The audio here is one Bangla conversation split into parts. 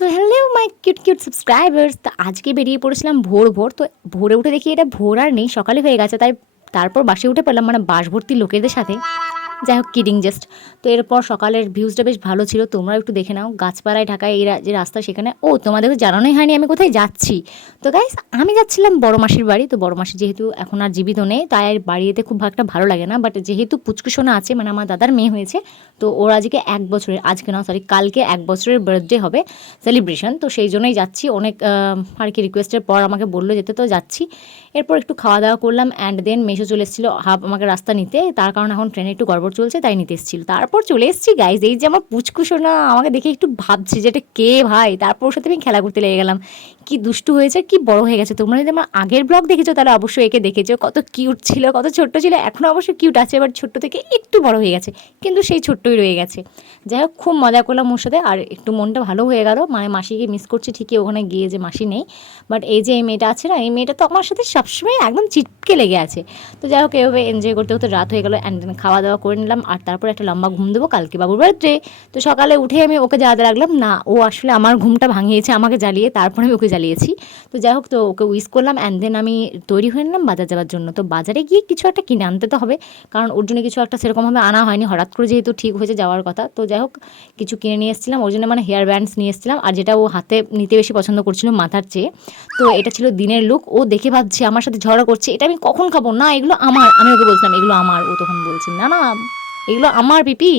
So hello my cute cute subscribers তো আজকে বেরিয়ে পড়েছিলাম ভোর ভোর। তো ভোরে উঠে দেখি এটা ভোর আর নেই, সকালে হয়ে গেছে। তাই তারপর বাসে উঠে পেলাম মানে বাস ভর্তি লোকেদের সাথে। যাই হোক কিডিং জাস্ট তো এরপর সকালের ভিউজটা বেশ ভালো ছিল। তোমরাও একটু দেখে নাও, গাছপালায় ঢাকায় এই যে রাস্তা সেখানে। ও, তোমাদের তো জানানোই হয়নি আমি কোথায় যাচ্ছি। তো গাইস আমি যাচ্ছিলাম বড় মাসির বাড়ি। তো বড় মাসি যেহেতু এখন আর জীবিত নেই, তাই আর বাড়ি যেতে খুব একটা ভালো লাগে না। বাট যেহেতু পুচকুসোনা আছে মানে আমার দাদার মেয়ে হয়েছে, তো ওর আজকে এক বছরের, আজকে না সরি কালকে এক বছরের বার্থডে হবে সেলিব্রেশন তো সেই জন্যই যাচ্ছি। অনেক আর কি রিকোয়েস্টের পর আমাকে বলল যেতে, তো যাচ্ছি। এরপর একটু খাওয়া দাওয়া করলাম অ্যান্ড দেন মেশো চলে এসেছিল, হাফ, আমাকে রাস্তা নিতে। তার কারণ এখন ট্রেনে একটু গড়বড় চলছে, তাই নিতে এসেছিল। তারপর চলে এসেছি গাইজ এই যে আমার পুচকুসোনা আমাকে দেখে একটু ভাবছে যে এটা কে ভাই? তারপর ওর সাথে আমি খেলা করতে লেগে গেলাম। কি দুষ্টু হয়েছে, কি বড় হয়ে গেছে? তোমরা যদি আমার আগের ব্লগ দেখেছ, তাহলে অবশ্যই একে দেখেছ। কত কিউট ছিল, কত ছোট্ট ছিল এখনও অবশ্যই কিউট আছে এবার ছোট্ট থেকে একটু বড় হয়ে গেছে। কিন্তু সেই ছোট্টই রয়ে গেছে। যাই হোক, খুব মজা করলাম ওর সাথে, আর একটু মনটা ভালো হয়ে গেল। মানে মাসিকে মিস করছি, ঠিকই ওখানে গিয়ে যে মাসি নেই। বাট এই যে এই মেয়েটা আছে না, এই মেয়েটা তো আমার সাথে সবসময় একদম চিটকে লেগে আছে। তো যাই হোক, এভাবে এনজয় করতে করতে রাত হয়ে গেলো অ্যান্ড খাওয়া দাওয়া করে নিলাম আর তারপর একটা লম্বা ঘুম দেবো কালকে বাবুর বার্থডে তো সকালে উঠে আমি ওকে জ্বালাতে লাগলাম না, ও আসলে আমার ঘুমটা ভাঙিয়েছে, আমাকে জ্বালিয়ে তারপরে আমি ওকে জ্বালিয়েছি। তো যাই হোক, তো ওকে উইস করলাম অ্যান্ড দেন আমি তৈরি হয়ে নিলাম বাজার যাওয়ার জন্য। তো বাজারে গিয়ে কিছু একটা কিনে আনতে তো হবে, কারণ ওর জন্য কিছু একটা সেরকমভাবে আনা হয়নি, হঠাৎ করে যেহেতু ঠিক হয়েছে যাওয়ার কথা। তো যাই হোক, কিছু কিনে নিয়ে এসেছিলাম, ওর জন্য মানে হেয়ার ব্যান্ডস নিয়ে এসেছিলাম, আর যেটা ও হাতে নিতে বেশি পছন্দ করছিল মাথার চেয়ে। তো এটা ছিল দিনের লুক ও দেখে ভাবছে, আমার সাথে ঝগড়া করছে, এটা আমি কখন খাব? না, এগুলো আমার, আমি ওকে বলছিলাম, এগুলো আমার। ও তখন বলছি, না না এগুলো আমার পিপি।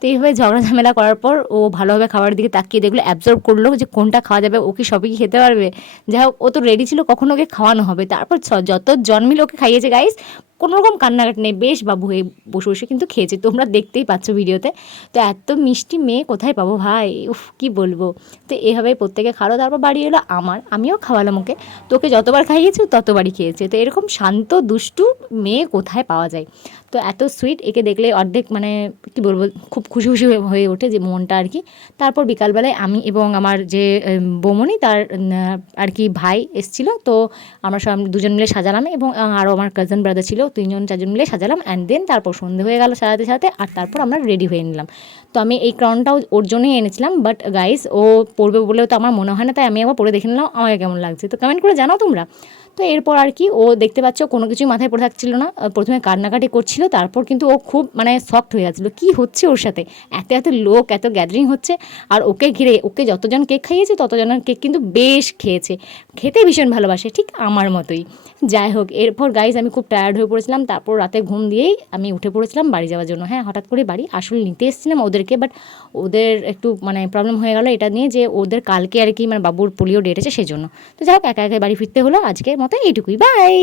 তো এইভাবে ঝগড়া ঝামেলা করার পর ও ভালোভাবে খাবারের দিকে তাকিয়ে দেখল অ্যাবজর্ব করল যে কোনটা খাওয়া যাবে, ও কি সবই খেতে পারবে। যাই হোক, ও তো রেডি ছিল কখন ওকে খাওয়ানো হবে। তারপর যত জন্মিল ওকে খাইয়েছে গাইস কোনো রকম কান্নাকাটি নেই। বেশ বাবু হয়ে বসে বসে কিন্তু খেয়েছে। তোমরা দেখতেই পাচ্ছ ভিডিওতে। তো এত মিষ্টি মেয়ে কোথায় পাবো ভাই? উফ, কি বলব? তো এভাবে প্রত্যেকে খালো। তারপর বাড়ি এলো আমার। আমিও খাওয়ালাম ওকে। তোকে যতবার খাইয়েছি ততবারই খেয়েছে। তো এরকম শান্ত, দুষ্টু মেয়ে কোথায় পাওয়া যায়? তো এত সুইট একে দেখলে অর্ধেক মানে কি বলব, খুব খুশি খুশি হয়ে- ওঠে যে মনটা আর কি। তারপর বিকালবেলায় আমি এবং আমার যে বৌমনি তার আর কি ভাই এসছিল। তো আমরা সব দুজন মিলে সাজালাম এবং আরও আমার কাজিন ব্রাদার ছিল, তিনজন চারজন মিলে সাজালাম অ্যান্ড দেন তারপর সন্ধে হয়ে গেল সাজাতে সাজাতে আর তারপর আমরা রেডি হয়ে নিলাম। তো আমি এই ক্রাউনটাও ওর জন্যই এনেছিলাম বাট গাইস ও পড়বে বলেও তো আমার মনে হয় না, তাই আমি একবার পরে দেখে নিলাম, আমাকে কেমন লাগছে। তো কমেন্ট করে জানাও তোমরা। তো এরপর আর কি, ও দেখতে পাচ্ছ কোনো কিছুই মাথায় পড়ে থাকছিল না। প্রথমে কান্নাকাটি করছিল, তারপর কিন্তু ও খুব মানে শক্ট হয়ে যাচ্ছিল কী হচ্ছে ওর সাথে? এত এত লোক, এত গ্যাদারিং হচ্ছে। আর ওকে ঘিরে, ওকে যতজন কেক খাইয়েছে, ততজনের কেক কিন্তু বেশ খেয়েছে। খেতে ভীষণ ভালোবাসে, ঠিক আমার মতোই। যাই হোক, এরপর গাইজ আমি খুব টায়ার্ড হয়ে পড়েছিলাম। তারপর রাতে ঘুম দিয়েই আমি উঠে পড়েছিলাম বাড়ি যাওয়ার জন্য। হ্যাঁ হঠাৎ করে বাড়ি আসলে নিতে এসেছিলাম ওদেরকে বাট ওদের একটু মানে প্রবলেম হয়ে গেলো এটা নিয়ে যে ওদের কালকে আর কি মানে বাবুর পোলিও ডেট আছে সেই জন্য তো যাই হোক, একা একা বাড়ি ফিরতে হলো। আজকের মতো এইটুকুই বাই